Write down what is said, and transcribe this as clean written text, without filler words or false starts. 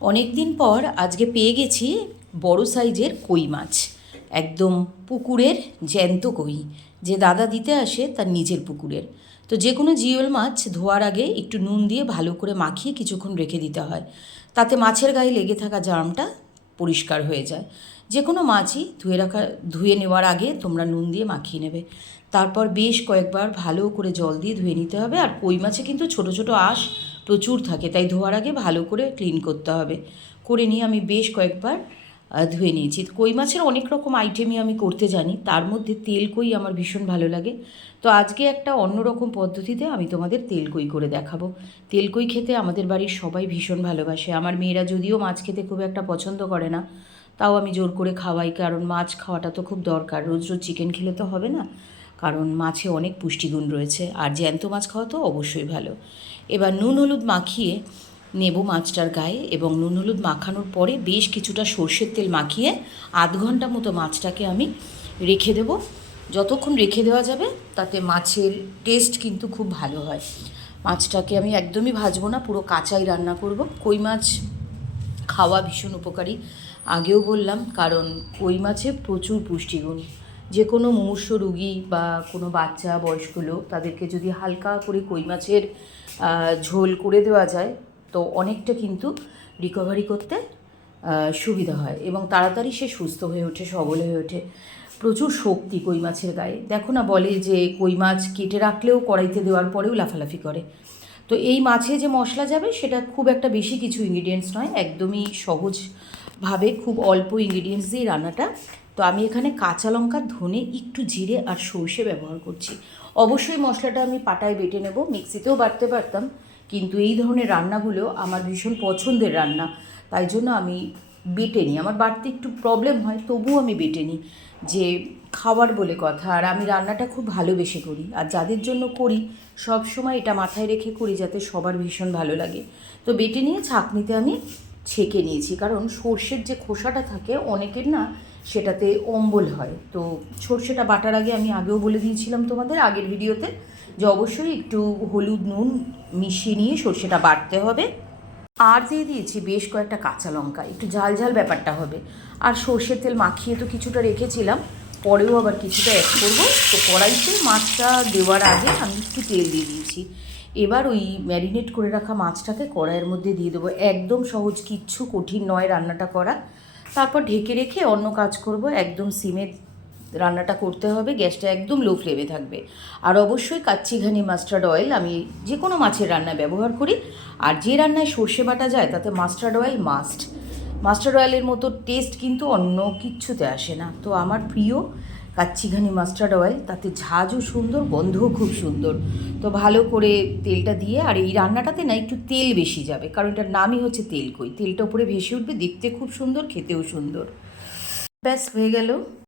অনেক দিন পর আজকে পেয়ে গেছি বড় সাইজের কই মাছ, একদম পুকুরের জ্যান্ত কই, যে দাদা দিতে আসে তার নিজের পুকুরের। তো যে কোনো জিওল মাছ ধোয়ার আগে একটু নুন দিয়ে ভালো করে মাখিয়ে কিছুক্ষণ রেখে দিতে হয়, তাতে মাছের গায়ে লেগে থাকা জার্মটা পরিষ্কার হয়ে যায়। যে কোনো মাছই ধুয়ে নেওয়ার আগে তোমরা নুন দিয়ে মাখিয়ে নেবে, তারপর বেশ কয়েকবার ভালো করে জল দিয়ে ধুয়ে নিতে হবে। আর কই মাছে কিন্তু ছোট ছোট আঁশ প্রচুর থাকে, তাই ধোয়ার আগে ভালো করে ক্লিন করতে হবে। করে নিয়ে আমি বেশ কয়েকবার ধুয়ে নিয়েছি। কই মাছের অনেক রকম আইটেমই আমি করতে জানি, তার মধ্যে তেল কই আমার ভীষণ ভালো লাগে। তো আজকে একটা অন্যরকম পদ্ধতিতে আমি তোমাদের তেল কই করে দেখাবো। তেল কই খেতে আমাদের বাড়ির সবাই ভীষণ ভালোবাসে। আমার মেয়েরা যদিও মাছ খেতে খুব একটা পছন্দ করে না, তাও আমি জোর করে খাওয়াই, কারণ মাছ খাওয়াটা তো খুব দরকার। রোজ রোজ চিকেন খেলে তো হবে না, কারণ মাছে অনেক পুষ্টিগুণ রয়েছে, আর জ্যান্ত মাছ খাওয়া তো অবশ্যই ভালো। এবার নুন হলুদ মাখিয়ে নেব মাছটার গায়ে, এবং নুন হলুদ মাখানোর পরে বেশ কিছুটা সর্ষের তেল মাখিয়ে আধ ঘন্টা মতো মাছটাকে আমি রেখে দেব। যতক্ষণ রেখে দেওয়া যাবে তাতে মাছের টেস্ট কিন্তু খুব ভালো হয়। মাছটাকে আমি একদমই ভাজবো না, পুরো কাঁচাই রান্না করব। কই মাছ খাওয়া ভীষণ উপকারী, আগেও বললাম, কারণ কই মাছে প্রচুর পুষ্টিগুণ। যে কোনো মুমূর্ষ রুগী বা কোনো বাচ্চা, বয়স্ক লোক, তাদেরকে যদি হালকা করে কই মাছের ঝোল করে দেওয়া যায়, তো অনেকটা কিন্তু রিকভারি করতে সুবিধা হয়, এবং তাড়াতাড়ি সে সুস্থ হয়ে ওঠে, সবল হয়ে ওঠে। প্রচুর শক্তি কই মাছের গায়ে। দেখো না, বলে যে কই মাছ কেটে রাখলেও কড়াইতে দেওয়ার পরেও লাফালাফি করে। তো এই মাছে যে মশলা যাবে সেটা খুব একটা বেশি কিছু ইনগ্রিডিয়েন্টস নয়, একদমই সহজভাবে খুব অল্প ইনগ্রিডিয়েন্টস দিয়ে রান্নাটা। তো আমি এখানে কাঁচা লঙ্কা, ধনে, একটু জিরে আর সর্ষে ব্যবহার করছি। অবশ্যই মশলাটা আমি পাটায় বেটে নেব, মিক্সিতেও বাটতে পারতাম, কিন্তু এই ধরনের রান্নাগুলো আমার ভীষণ পছন্দের রান্না, তাই জন্য আমি বেটে নিই। আমার বাড়তে একটু প্রবলেম হয়, তবুও আমি বেটে নিই, যে খাবার বলে কথা। আর আমি রান্নাটা খুব ভালোবেসে করি, আর যাদের জন্য করি সব সময় এটা মাথায় রেখে করি যাতে সবার ভীষণ ভালো লাগে। তো বেটে নিয়ে ছাঁকনিতে আমি ছেঁকে নিয়েছি, কারণ সর্ষের যে খোসাটা থাকে অনেকের না, সেটাতে অম্বল হয়। তো সর্ষেটা বাটার আগে আমি আগেও বলে দিয়েছিলাম তোমাদের আগের ভিডিওতে, যে অবশ্যই একটু হলুদ নুন মিশিয়ে নিয়ে সর্ষেটা বাটতে হবে। আর দিয়ে দিয়েছি বেশ কয়েকটা কাঁচা লঙ্কা, একটু ঝাল ঝাল ব্যাপারটা হবে। আর সর্ষের তেল মাখিয়ে তো কিছুটা রেখেছিলাম, পরেও আবার কিছুটা অ্যাড করবো। তো কড়াইতে মাছটা দেওয়ার আগে আমি একটু তেল দিয়ে দিয়েছি। এবার ওই ম্যারিনেট করে রাখা মাছটাকে কড়াইয়ের মধ্যে দিয়ে দেবো। একদম সহজ, কিচ্ছু কঠিন নয় রান্নাটা করা। তারপর ঢেকে রেখে অন্য কাজ করব। একদম সিমে রান্নাটা করতে হবে, গ্যাসটা একদম লো ফ্লেমে থাকবে। আর অবশ্যই কাচ্চি ঘানি মাস্টার্ড অয়েল আমি যে কোনো মাছের রান্নায় ব্যবহার করি, আর যে রান্নায় সর্ষে বাটা যায় তাতে মাস্টার্ড অয়েল মাস্ট। মাস্টার্ড অয়েলের মতো টেস্ট কিন্তু অন্য কিচ্ছুতে আসে না। তো আমার প্রিয় কাচ্চি ঘানি মাস্টার্ড অয়েল, তাতে ঝাঁঝও সুন্দর, গন্ধও খুব সুন্দর। তো ভালো করে তেলটা দিয়ে, আর এই রান্নাটাতে না একটু তেল বেশি যাবে, কারণ এটার নামই হচ্ছে তেল কই। তেলটা উপরে ভেসে উঠবে, দেখতে খুব সুন্দর, খেতেও সুন্দর। ব্যাস হয়ে গেল।